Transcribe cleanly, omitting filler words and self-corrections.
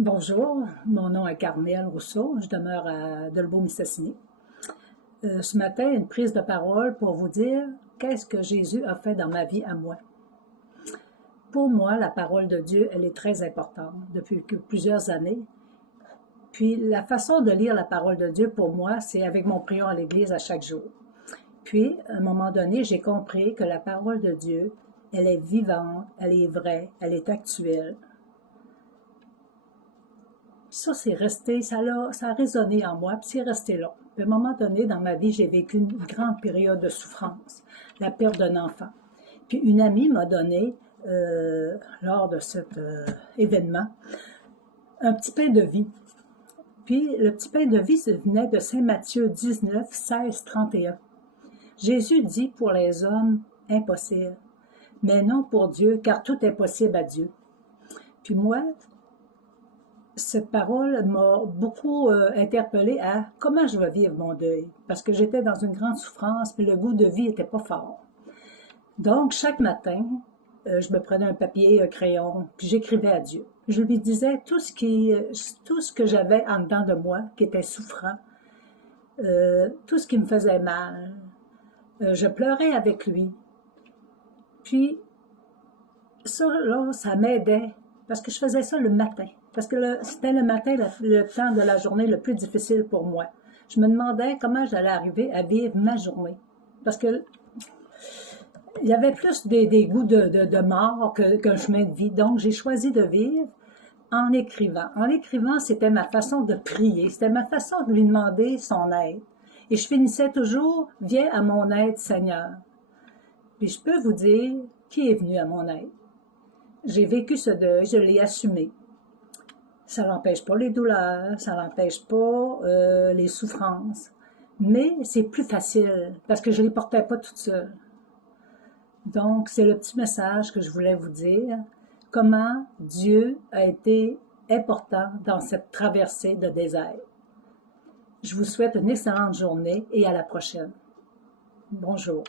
Bonjour, mon nom est Carmel Rousseau, je demeure à Dolbeau-Mistassini. Ce matin, une prise de parole pour vous dire qu'est-ce que Jésus a fait dans ma vie à moi. Pour moi, la parole de Dieu, elle est très importante depuis plusieurs années. Puis la façon de lire la parole de Dieu pour moi, c'est avec mon prière à l'église à chaque jour. Puis, à un moment donné, j'ai compris que la parole de Dieu, elle est vivante, elle est vraie, elle est actuelle. Ça, c'est resté, ça a résonné en moi, puis c'est resté là. Puis à un moment donné, dans ma vie, j'ai vécu une grande période de souffrance, la perte d'un enfant. Puis une amie m'a donné, lors de cet événement, un petit pain de vie. Puis le petit pain de vie, ça venait de Saint Matthieu 19, 16, 31. Jésus dit pour les hommes, impossible, mais non pour Dieu, car tout est possible à Dieu. Puis moi, cette parole m'a beaucoup interpellée à comment je vais vivre mon deuil, parce que j'étais dans une grande souffrance, puis le goût de vie était pas fort. Donc, chaque matin, je me prenais un papier, un crayon, puis j'écrivais à Dieu. Je lui disais tout ce que j'avais en dedans de moi, qui était souffrant, tout ce qui me faisait mal. Je pleurais avec lui. Puis, ça, là, ça m'aidait, parce que je faisais ça le matin. Parce que c'était le matin, le temps de la journée le plus difficile pour moi. Je me demandais comment j'allais arriver à vivre ma journée. Parce que il y avait plus des goûts de mort qu'un chemin de vie. Donc, j'ai choisi de vivre en écrivant. En écrivant, c'était ma façon de prier. C'était ma façon de lui demander son aide. Et je finissais toujours « Viens à mon aide, Seigneur ». Puis je peux vous dire qui est venu à mon aide. J'ai vécu ce deuil, je l'ai assumé. Ça n'empêche pas les douleurs, ça n'empêche pas les souffrances. Mais c'est plus facile parce que je ne les portais pas toute seule. Donc, c'est le petit message que je voulais vous dire. Comment Dieu a été important dans cette traversée de désert. Je vous souhaite une excellente journée et à la prochaine. Bonjour.